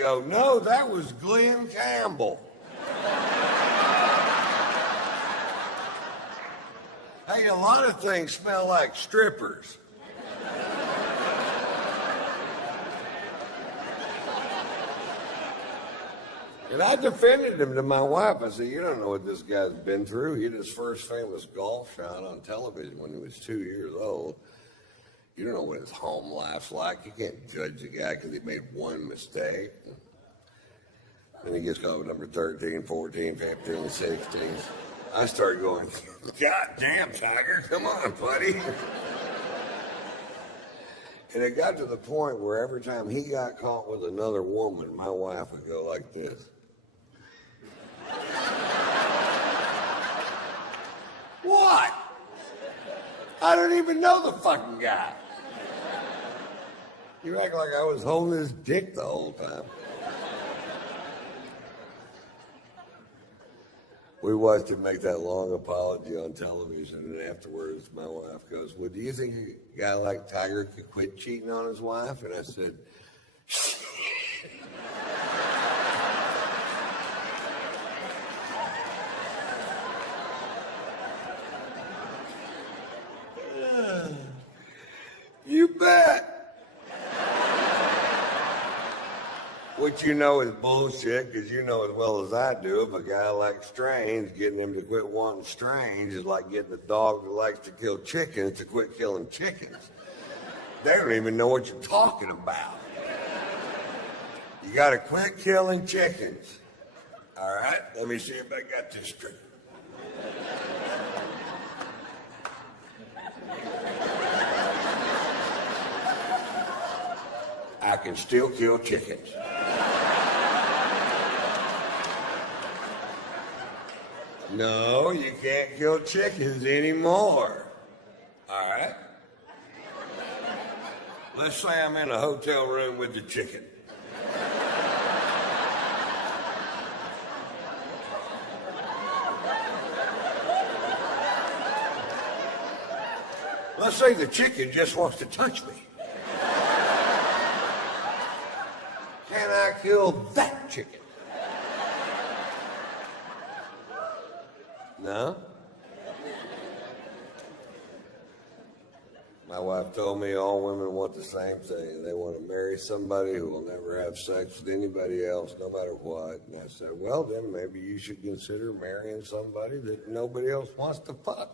Go, no, that was Glenn Campbell. Hey, a lot of things smell like strippers. And I defended him to my wife. I said, you don't know what this guy's been through. He had his first famous golf shot on television when he was 2 years old. You don't know what his home life's like. You can't judge the guy because he made one mistake. Then he gets caught with number 13, 14, 15, 16. I started going, God damn, Tiger, come on, buddy. And it got to the point where every time he got caught with another woman, my wife would go like this. What? I don't even know the fucking guy. You act like I was holding his dick the whole time. We watched him make that long apology on television, and afterwards my wife goes, well, do you think a guy like Tiger could quit cheating on his wife? And I said, you bet. What you know is bullshit, because you know as well as I do, if a guy likes Strange, getting him to quit wanting Strange is like getting a dog that likes to kill chickens to quit killing chickens. They don't even know what you're talking about. You gotta quit killing chickens. All right, let me see if I got this straight. I can still kill chickens. No, you can't kill chickens anymore. All right? Let's say I'm in a hotel room with the chicken. Let's say the chicken just wants to touch me. Can I kill that chicken? No? My wife told me all women want the same thing. They want to marry somebody who will never have sex with anybody else, no matter what. And I said, well, then maybe you should consider marrying somebody that nobody else wants to fuck.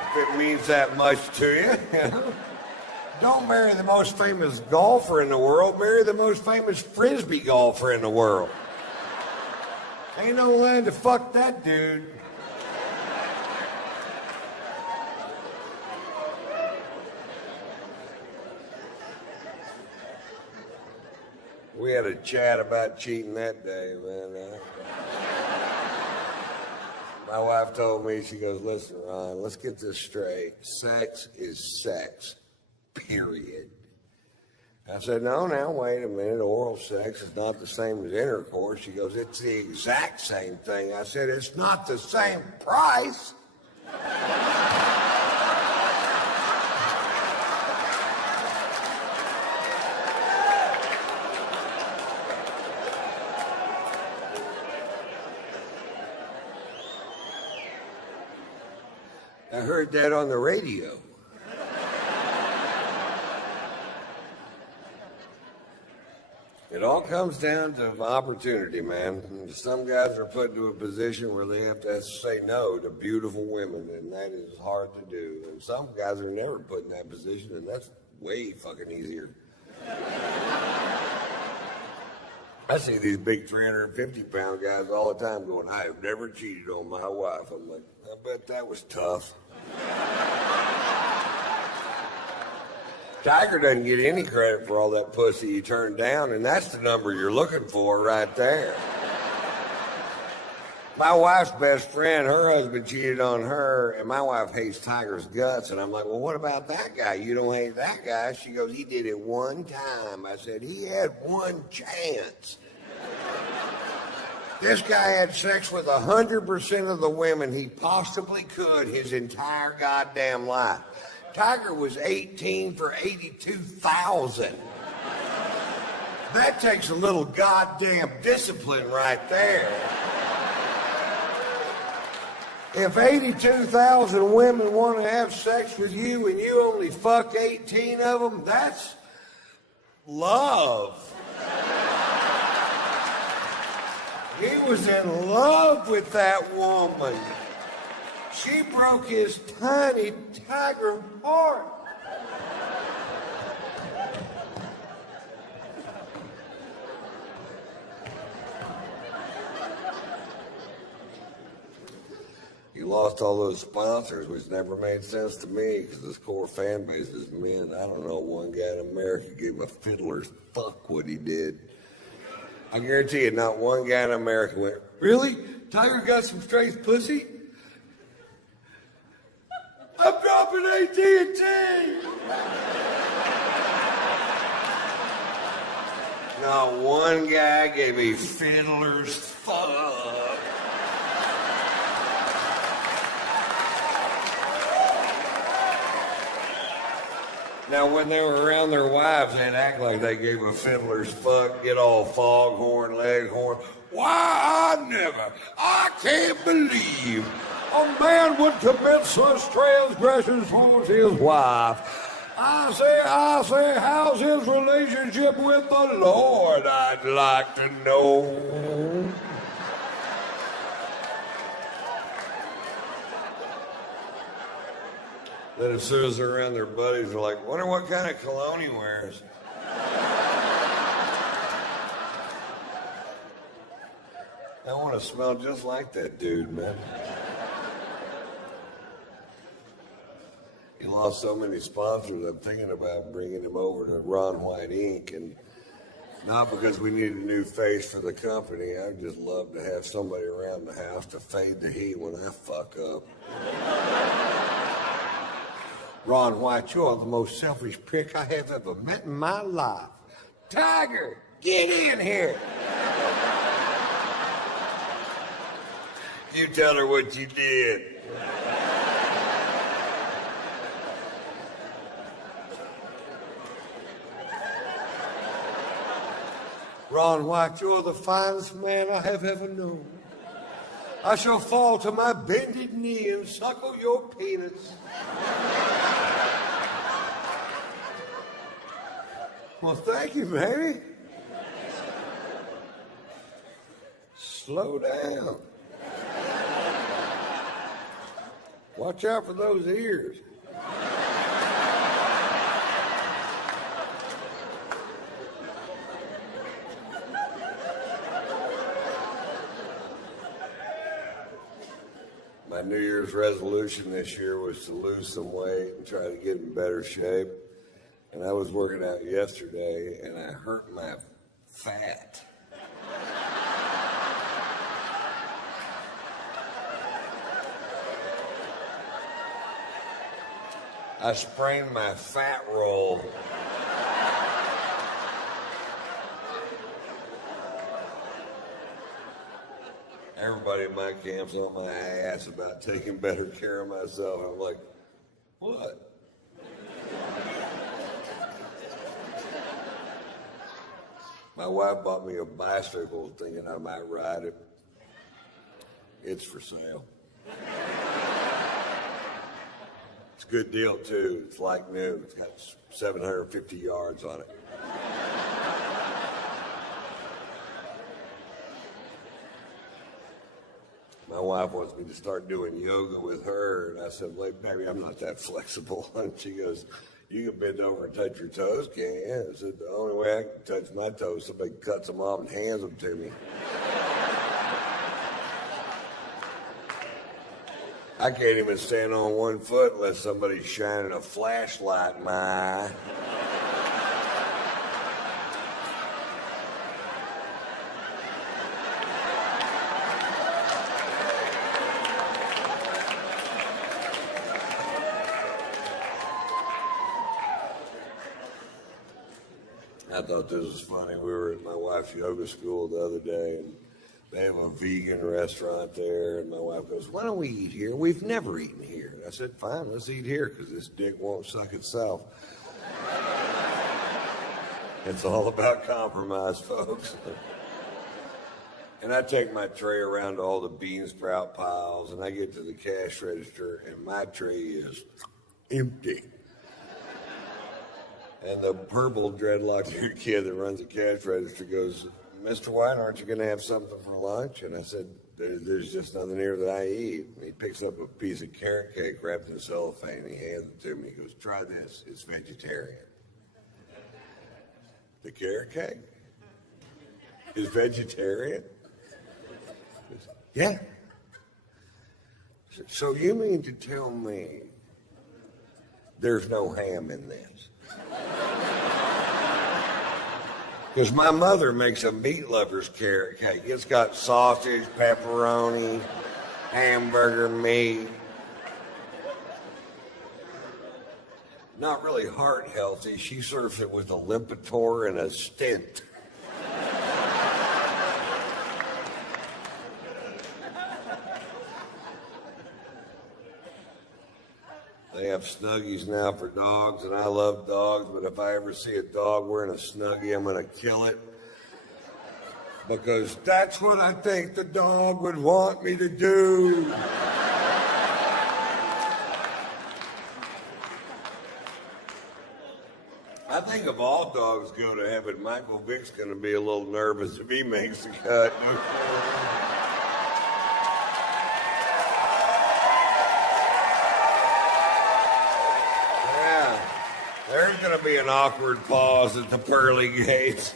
If it means that much to you. Don't marry the most famous golfer in the world. Marry the most famous frisbee golfer in the world. Ain't no land to fuck that dude. We had a chat about cheating that day, man. My wife told me, she goes, listen, Ron, let's get this straight. Sex is sex, period. I said, no, now, wait a minute. Oral sex is not the same as intercourse. She goes, it's the exact same thing. I said, it's not the same price. I heard that on the radio. It all comes down to opportunity, man. Some guys are put into a position where they have to say no to beautiful women, and that is hard to do. And some guys are never put in that position, and that's way fucking easier. I see these big 350-pound guys all the time going, I have never cheated on my wife. I'm like, I bet that was tough. Tiger doesn't get any credit for all that pussy he turned down, and that's the number you're looking for right there. My wife's best friend, her husband cheated on her, and my wife hates Tiger's guts. And I'm like, well, what about that guy? You don't hate that guy? She goes, he did it one time. I said, he had one chance. This guy had sex with 100% of the women he possibly could his entire goddamn life. Tiger was 18 for 82,000. That takes a little goddamn discipline right there. If 82,000 women want to have sex with you and you only fuck 18 of them, that's love. He was in love with that woman. She broke his tiny tiger heart. He lost all those sponsors, which never made sense to me because his core fan base is men. I don't know, one guy in America gave him a fiddler's fuck what he did. I guarantee you, not one guy in America went, really? Tiger got some straight pussy? I'm dropping AT&T! Not one guy gave a fiddler's fuck. Now, when they were around their wives, they'd act like they gave a fiddler's fuck, get all foghorn, leghorn. Why, I can't believe a man would commit such transgressions towards his wife. I say, how's his relationship with the Lord? I'd like to know. Then as soon as they're around their buddies, they're like, wonder what kind of cologne he wears. I want to smell just like that dude, man. He lost so many sponsors, I'm thinking about bringing him over to Ron White Inc. And not because we need a new face for the company. I'd just love to have somebody around the house to fade the heat when I fuck up. Ron White, you're the most selfish prick I have ever met in my life. Tiger, get in here. You tell her what you did. Ron White, you're the finest man I have ever known. I shall fall to my bended knee and suckle your penis. Well, thank you, baby. Slow down. Watch out for those ears. My New Year's resolution this year was to lose some weight and try to get in better shape. And I was working out yesterday, and I hurt my fat. I sprained my fat roll. Everybody in my camp's on my ass about taking better care of myself. I'm like, what? My wife bought me a bicycle thinking I might ride it. It's for sale. It's a good deal, too. It's like new. It's got 750 yards on it. My wife wants me to start doing yoga with her, and I said, wait, baby, I'm not that flexible. And she goes, you can bend over and touch your toes, can't you? I said, the only way I can touch my toes, somebody cuts them off and hands them to me. I can't even stand on one foot unless somebody's shining a flashlight in my eye. I thought this was funny. We were at my wife's yoga school the other day, and They have a vegan restaurant there, and my wife goes, "Why don't we eat here? We've never eaten here." I said, "Fine, let's eat here, because this dick won't suck itself." It's all about compromise, folks. And I take my tray around to all the bean sprout piles, and I get to the cash register, and my tray is empty. And the purple dreadlocked kid that runs the cash register goes, "Mr. White, aren't you going to have something for lunch?" And I said, "There's just nothing here that I eat." And he picks up a piece of carrot cake wrapped in cellophane, and he hands it to me. He goes, "Try this. It's vegetarian." The carrot cake is vegetarian? Yeah. So you mean to tell me there's no ham in this? Because my mother makes a meat lover's carrot cake. It's got sausage, pepperoni, hamburger meat. Not really heart healthy. She serves it with a Lipitor and a stent. They have Snuggies now for dogs, and I love dogs, but if I ever see a dog wearing a Snuggie, I'm going to kill it. Because that's what I think the dog would want me to do. I think if all dogs go to heaven, Michael Vick's going to be a little nervous if he makes the cut. There's going to be an awkward pause at the pearly gates.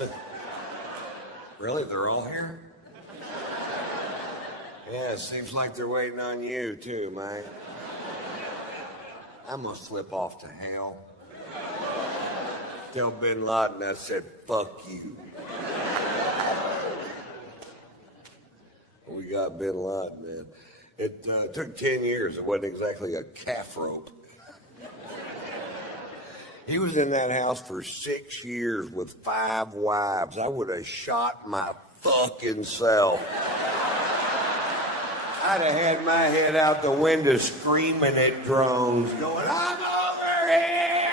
Really? They're all here? Yeah, it seems like they're waiting on you, too, Mike. I'm going to slip off to hell. Tell Bin Laden I said, "Fuck you." We got Bin Laden, man. It took 10 years. It wasn't exactly a calf rope. He was in that house for 6 years with 5 wives. I would have shot my fucking self. I'd have had my head out the window screaming at drones, going, "I'm over here!"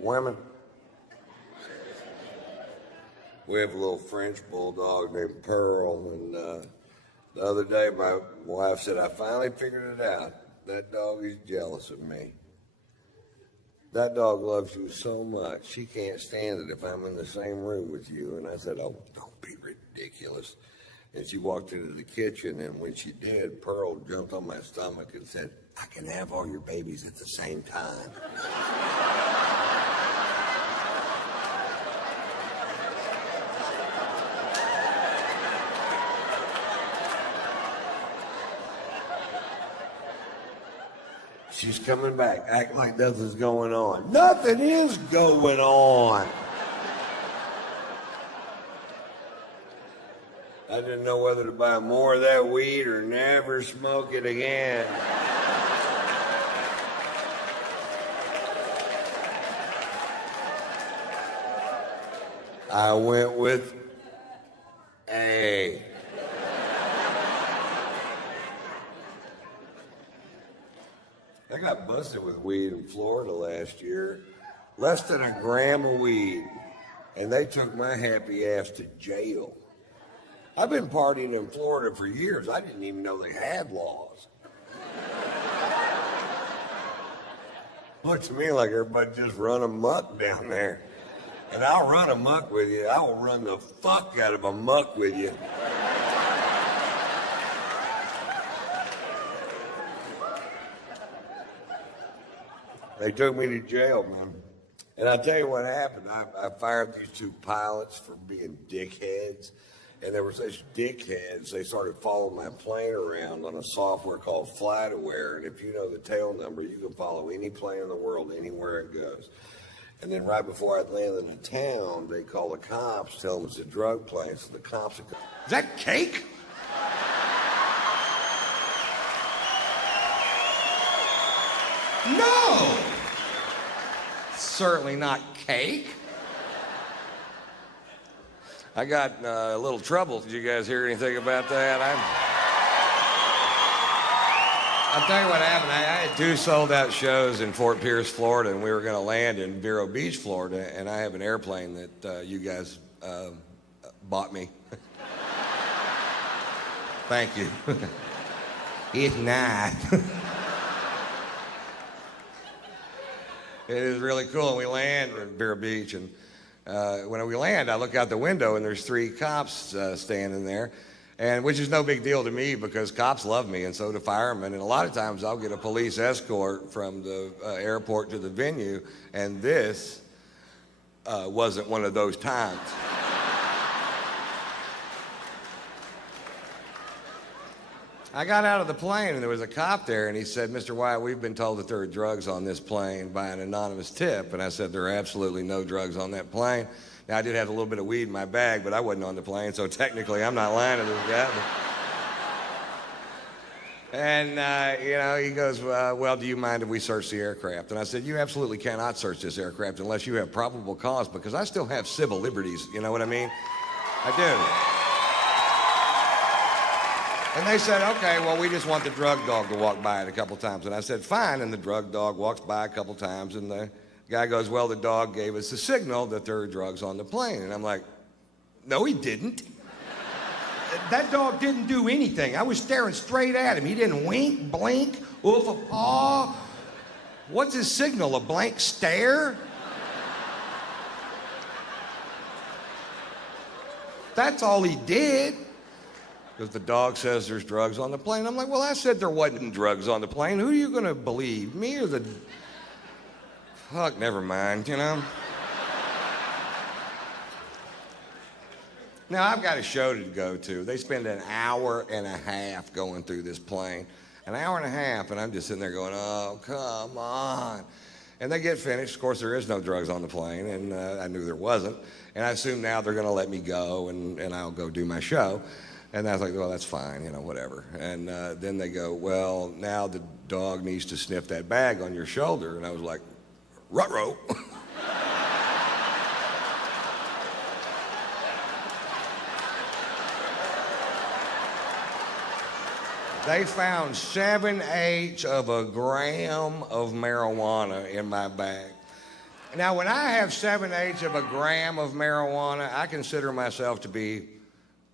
Women. We have a little French bulldog named Pearl, and the other day my wife said, "I finally figured it out. That dog is jealous of me. That dog loves you so much, she can't stand it if I'm in the same room with you." And I said, "Oh, don't be ridiculous." And she walked into the kitchen, and when she did, Pearl jumped on my stomach and said, "I can have all your babies at the same time." She's coming back, act like nothing's going on. Nothing is going on. I didn't know whether to buy more of that weed or never smoke it again. I went with A. I got busted with weed in Florida last year. Less than a gram of weed. And they took my happy ass to jail. I've been partying in Florida for years. I didn't even know they had laws. Looked to me like everybody just run amok down there. And I'll run amok with you. I will run the fuck out of amok with you. They took me to jail, man. And I'll tell you what happened. I fired these 2 pilots for being dickheads. And they were such dickheads, they started following my plane around on a software called FlightAware. And if you know the tail number, you can follow any plane in the world anywhere it goes. And then right before I landed in town, they call the cops, tell them it's a drug plane. So the cops are going, "Is that cake?" No! Certainly not cake. I got a little trouble. Did you guys hear anything about that? I'll tell you what happened. I had 2 sold-out shows in Fort Pierce, Florida, and we were going to land in Vero Beach, Florida, and I have an airplane that you guys bought me. Thank you. It's nice. It is really cool. And we land in Vero Beach, and when we land, I look out the window, and there's 3 cops standing there, and which is no big deal to me because cops love me, and so do firemen. And a lot of times I'll get a police escort from the airport to the venue, and this wasn't one of those times. I got out of the plane, and there was a cop there, and he said, "Mr. Wyatt, we've been told that there are drugs on this plane by an anonymous tip." And I said, "There are absolutely no drugs on that plane." Now, I did have a little bit of weed in my bag, but I wasn't on the plane, so technically I'm not lying to this guy. And, he goes, "Well, do you mind if we search the aircraft?" And I said, "You absolutely cannot search this aircraft unless you have probable cause, because I still have civil liberties, you know what I mean? I do." And they said, "Okay, well, we just want the drug dog to walk by it a couple times." And I said, "Fine." And the drug dog walks by a couple times, and the guy goes, "Well, the dog gave us a signal that there are drugs on the plane." And I'm like, "No, he didn't. That dog didn't do anything. I was staring straight at him. He didn't wink, blink, oof a paw. What's his signal, a blank stare? That's all he did." Because the dog says there's drugs on the plane. I'm like, "Well, I said there wasn't drugs on the plane. Who are you going to believe, me or the..." Fuck, never mind, Now, I've got a show to go to. They spend an hour and a half going through this plane. An hour and a half, and I'm just sitting there going, "Oh, come on." And they get finished. Of course, there is no drugs on the plane, and I knew there wasn't. And I assume now they're going to let me go, and I'll go do my show. And I was like, "Well, that's fine, whatever." And then they go, "Well, now the dog needs to sniff that bag on your shoulder." And I was like, "Ruh-roh." They found 7/8 of a gram of marijuana in my bag. Now, when I have 7/8 of a gram of marijuana, I consider myself to be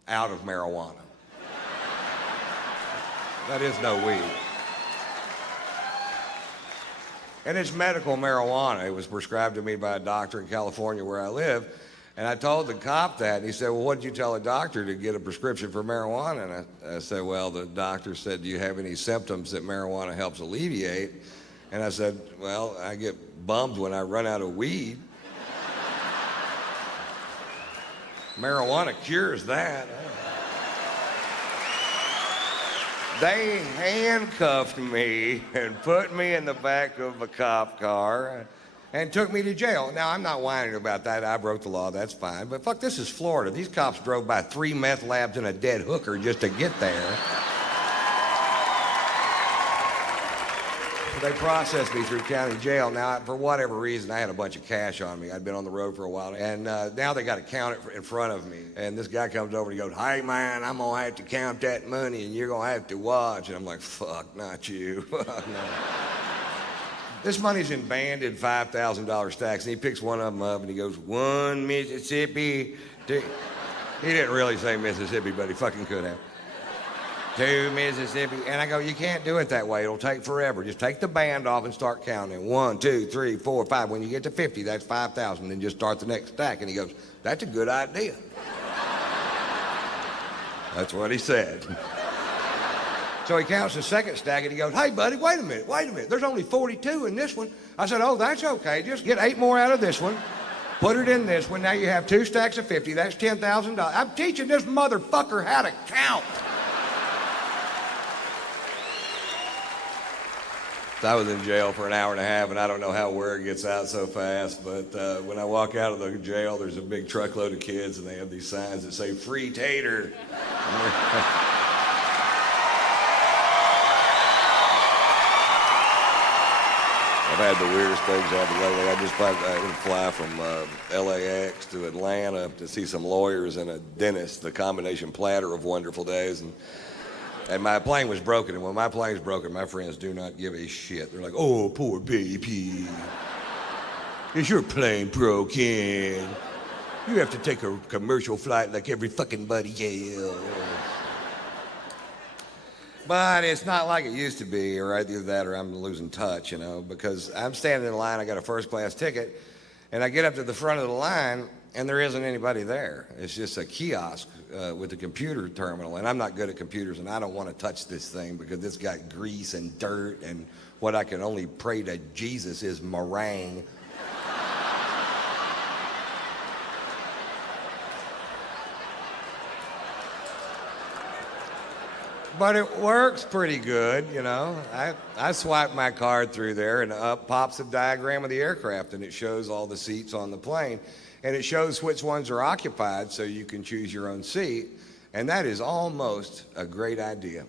out of marijuana. That is no weed. And it's medical marijuana. It was prescribed to me by a doctor in California where I live. And I told the cop that, and he said, "Well, what did you tell a doctor to get a prescription for marijuana?" And I said, "Well, the doctor said, 'Do you have any symptoms that marijuana helps alleviate?' And I said, 'Well, I get bummed when I run out of weed.' Marijuana cures that." They handcuffed me and put me in the back of a cop car and took me to jail. Now, I'm not whining about that. I broke the law. That's fine. But fuck, this is Florida. These cops drove by 3 meth labs and a dead hooker just to get there. They processed me through county jail. Now, for whatever reason, I had a bunch of cash on me. I'd been on the road for a while. And now they got to count it in front of me. And this guy comes over and he goes, "Hey, man, I'm going to have to count that money, and you're going to have to watch." And I'm like, "Fuck, not you." Fuck, no. This money's in banded $5,000 stacks. And he picks one of them up, and he goes, "1 Mississippi." He didn't really say Mississippi, but he fucking could have. 2 Mississippi. And I go, "You can't do it that way. It'll take forever. Just take the band off and start counting. 1, 2, 3, 4, 5. When you get to 50, that's 5,000. Then just start the next stack." And he goes, "That's a good idea." That's what he said. So he counts the second stack, and he goes, "Hey, buddy, wait a minute. There's only 42 in this one." I said, "Oh, that's okay. Just get 8 more out of this one. Put it in this one. Now you have 2 stacks of 50. That's $10,000. I'm teaching this motherfucker how to count." I was in jail for an hour and a half, and I don't know how word gets out so fast, but when I walk out of the jail, there's a big truckload of kids, and they have these signs that say, "Free Tater." I've had the weirdest things happen lately. I just had to fly from LAX to Atlanta to see some lawyers and a dentist, the combination platter of wonderful days. And my plane was broken. And when my plane's broken, my friends do not give a shit. They're like, oh, poor baby. Is your plane broken? You have to take a commercial flight like every fucking buddy else. But it's not like it used to be, or either that or I'm losing touch, you know, because I'm standing in line, I got a first class ticket, and I get up to the front of the line, and there isn't anybody there. It's just a kiosk with a computer terminal, and I'm not good at computers, and I don't want to touch this thing because it's got grease and dirt, and what I can only pray to Jesus is meringue. But it works pretty good, you know. I swipe my card through there, and up pops a diagram of the aircraft, and it shows all the seats on the plane. And it shows which ones are occupied so you can choose your own seat. And that is almost a great idea.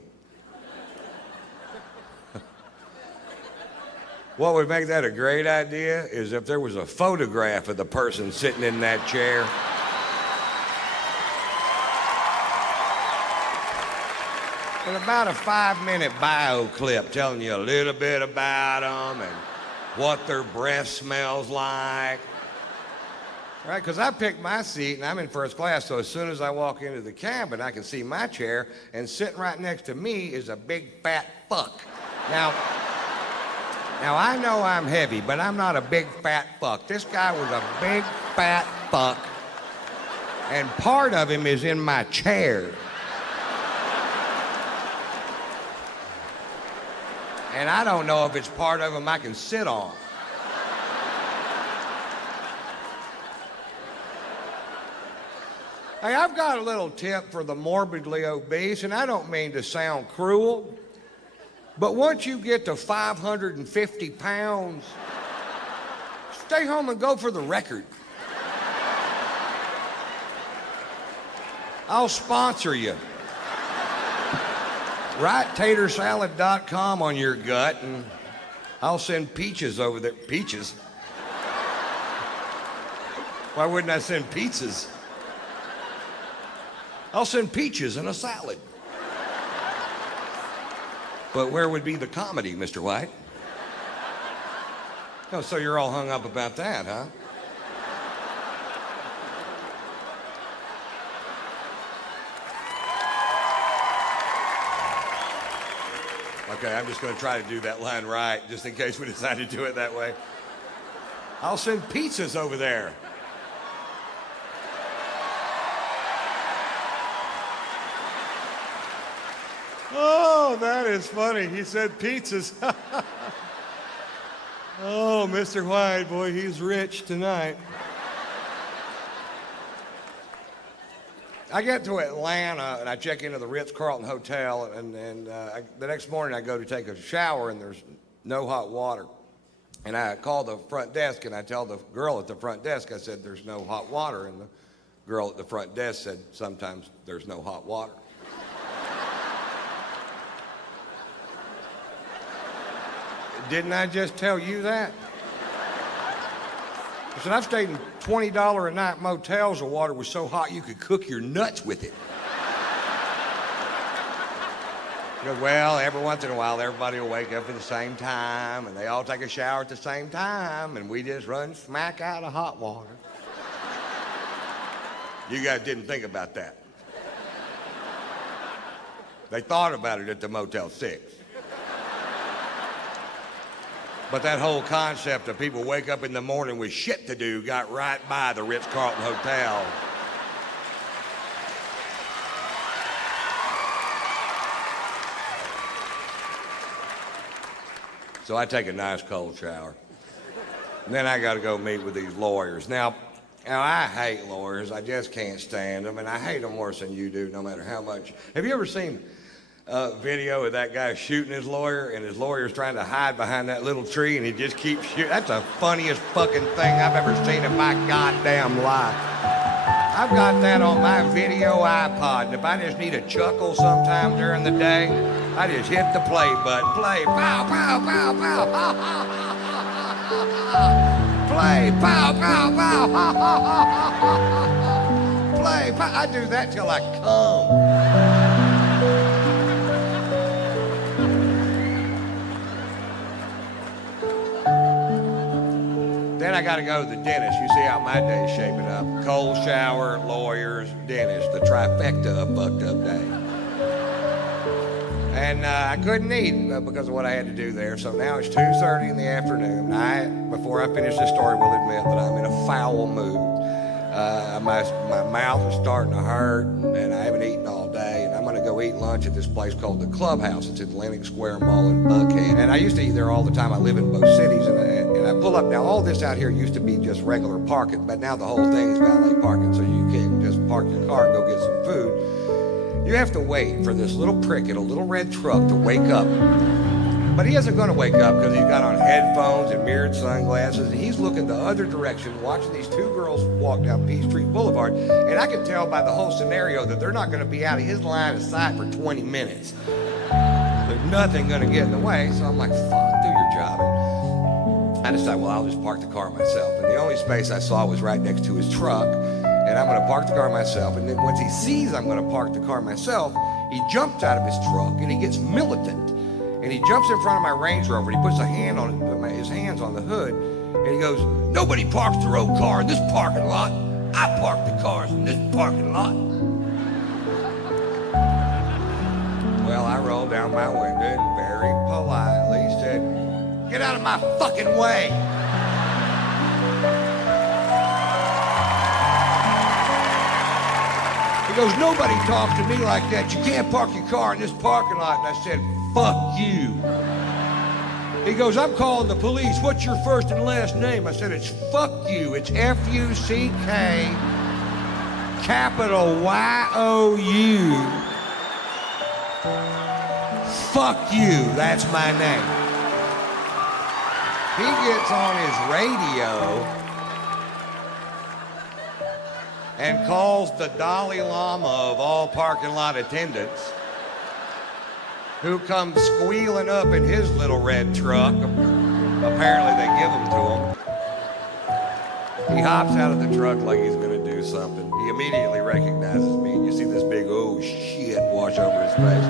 What would make that a great idea is if there was a photograph of the person sitting in that chair. And about a 5-minute bio clip telling you a little bit about them and what their breath smells like. Right, because I picked my seat and I'm in first class, so as soon as I walk into the cabin, I can see my chair, and sitting right next to me is a big fat fuck. Now I know I'm heavy, but I'm not a big fat fuck. This guy was a big fat fuck, and part of him is in my chair. And I don't know if it's part of him I can sit on. Hey, I've got a little tip for the morbidly obese, and I don't mean to sound cruel, but once you get to 550 pounds, stay home and go for the record. I'll sponsor you. Write tatersalad.com on your gut, and I'll send peaches over there. Peaches? Why wouldn't I send pizzas? I'll send peaches in a salad. But where would be the comedy, Mr. White? Oh, so you're all hung up about that, huh? Okay, I'm just going to try to do that line right, just in case we decide to do it that way. I'll send pizzas over there. Oh, that is funny. He said pizzas. Oh, Mr. White, boy, he's rich tonight. I get to Atlanta, and I check into the Ritz-Carlton Hotel, and the next morning I go to take a shower, and there's no hot water. And I call the front desk, and I tell the girl at the front desk, I said, there's no hot water. And the girl at the front desk said, sometimes there's no hot water. Didn't I just tell you that? I said, I've stayed in $20 a night motels where water was so hot you could cook your nuts with it. He goes, well, every once in a while, everybody will wake up at the same time, and they all take a shower at the same time, and we just run smack out of hot water. You guys didn't think about that. They thought about it at the Motel 6. But that whole concept of people wake up in the morning with shit to do got right by the Ritz-Carlton Hotel. So I take a nice cold shower. And then I got to go meet with these lawyers. Now, I hate lawyers. I just can't stand them, and I hate them worse than you do, no matter how much. Have you ever seen video of that guy shooting his lawyer, and his lawyer's trying to hide behind that little tree, and he just keeps shooting? That's the funniest fucking thing I've ever seen in my goddamn life. I've got that on my video iPod, and if I just need a chuckle sometime during the day, I just hit the play button. Play, pow, pow, pow, pow, ha, ha, ha, ha. Play, pow, pow, pow, ha, ha, ha, ha, ha, ha. Play, pow. I do that till I come. Then I got to go to the dentist. You see how my day's shaping up. Cold shower, lawyers, dentist, the trifecta of fucked up day. And I couldn't eat because of what I had to do there. So now it's 2:30 in the afternoon. Before I finish this story, will admit that I'm in a foul mood. My mouth is starting to hurt, and I haven't eaten all day. And I'm going to go eat lunch at this place called the Clubhouse. It's at Atlantic Square Mall in Buckhead. And I used to eat there all the time. I live in both cities, and I pull up. Now, all this out here used to be just regular parking, but now the whole thing is valet parking, so you can't just park your car and go get some food. You have to wait for this little prick in a little red truck to wake up. But he isn't going to wake up because he's got on headphones and mirrored sunglasses, and he's looking the other direction, watching these two girls walk down Peachtree Boulevard. And I can tell by the whole scenario that they're not going to be out of his line of sight for 20 minutes. There's nothing going to get in the way, so I'm like, fuck, do your job. And I decided, well, I'll just park the car myself. And the only space I saw was right next to his truck. And I'm going to park the car myself. And then once he sees I'm going to park the car myself, he jumps out of his truck and he gets militant. And he jumps in front of my Range Rover and he puts his hands on the hood. And he goes, nobody parks their own car in this parking lot. I park the cars in this parking lot. Well, I rolled down my window and very politely said, get out of my fucking way. He goes, nobody talks to me like that. You can't park your car in this parking lot. And I said, fuck you. He goes, I'm calling the police. What's your first and last name? I said, it's fuck you. It's F-U-C-K, capital Y-O-U. Fuck you. That's my name. He gets on his radio and calls the Dalai Lama of all parking lot attendants, who comes squealing up in his little red truck. Apparently they give them to him. He hops out of the truck like he's gonna do something. He immediately recognizes me, and you see this big, oh shit, wash over his face.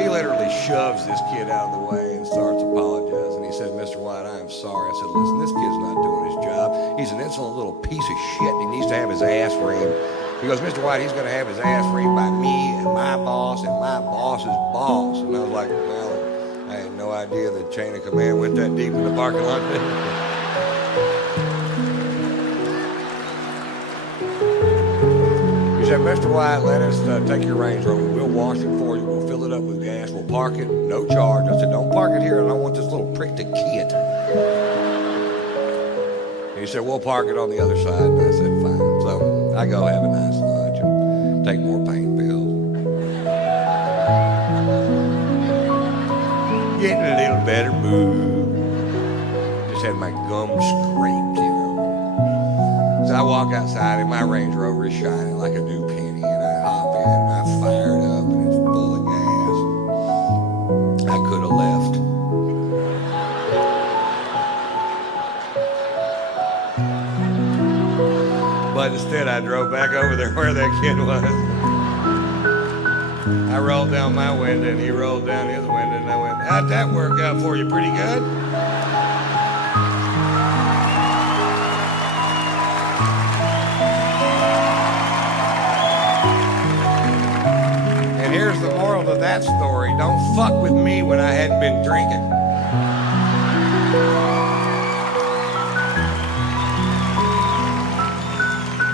He literally shoves this kid out of the way and starts apologizing. He said, Mr. White, I am sorry. I said, listen, this kid's not doing his job. He's an insolent little piece of shit. He needs to have his ass reamed. He goes, Mr. White, he's going to have his ass reamed by me and my boss and my boss's boss. And I was like, well, I had no idea the chain of command went that deep in the parking lot. He said, Mr. White, let us take your Range Rover. We'll wash it for you. We'll fill it up with gas. We'll park it, no charge. I said, don't park it here. I don't want this little prick to key it. He said, we'll park it on the other side. And I said, fine. So I go have a nice lunch and take more pain pills. Getting a little better mood. Just had my gums scraped, you know. So I walk outside and my Range Rover is shining like a new penny, and I hop in and I fire it up and it's full of gas. I could have left. But instead I drove back over there where that kid was. I rolled down my window and he rolled down his window, and I went, how'd that work out for you? Pretty good? And here's the moral of that story. Don't fuck with me when I hadn't been drinking.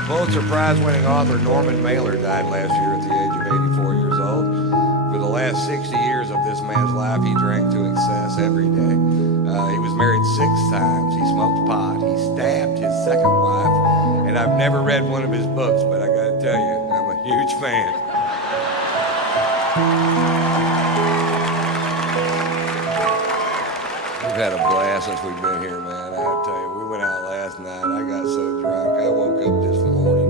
Pulitzer Prize-winning author Norman Mailer died last year at the age of 84 years old. For the last 60 years of this man's life, he drank to excess every day. He was married 6 times. He smoked pot. He stabbed his second wife. And I've never read one of his books, but I gotta tell you, I'm a huge fan. We've had a blast since we've been here, man. I tell you, we went out last night. I got so drunk. I woke up this morning